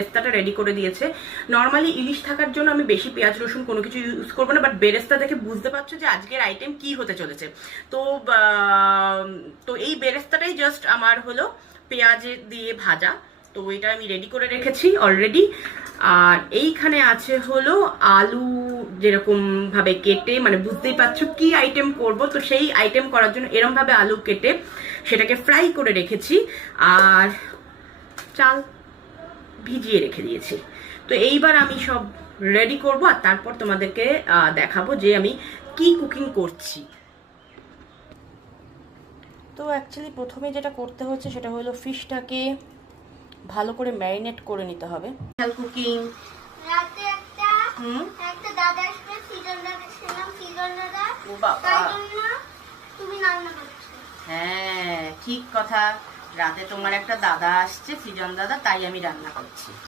বেরেস্তাটা রেডি করে দিয়েছে। নর্মালি ইলিশ থাকার জন্য আমি বেশি পেঁয়াজ রসুন কোনো কিছু ইউজ করবো না, বাট বেরেস্তা দেখে বুঝতে পারছো যে আজকের আইটেম কি হতে চলেছে। তো তো এই বেরেস্তাটাই জাস্ট আমার হলো পেঁয়াজ দিয়ে ভাজা, তো এটা আমি রেডি করে রেখেছি অলরেডি। আর এইখানে আছে হলো আলু, যেরকম ভাবে কেটে, মানে বুঝতেই পারছো কি আইটেম করব, তো সেই আইটেম করার জন্য এরম ভাবে আলু কেটে সেটাকে ফ্রাই করে রেখেছি। আর চাল ভিজিয়ে রেখে দিয়েছি। তো এইবার আমি সব রেডি করব আর তারপর তোমাদেরকে দেখাবো যে আমি কি কুকিং করছি। তো অ্যাকচুয়ালি প্রথমে যেটা করতে হচ্ছে সেটা হলো ফিশটাকে ভালো করে ম্যারিনেট করে নিতে হবে। কুকিং রাতে একটা দাদা আসবে, সিজন দাদা ছিলাম, সিজন দাদা, তাই জন্য তুমি রান্না করছো। হ্যাঁ ঠিক কথা, রাতে তোমার একটা দাদা আসছে, সিজন দাদা, তাই আমি রান্না করছি।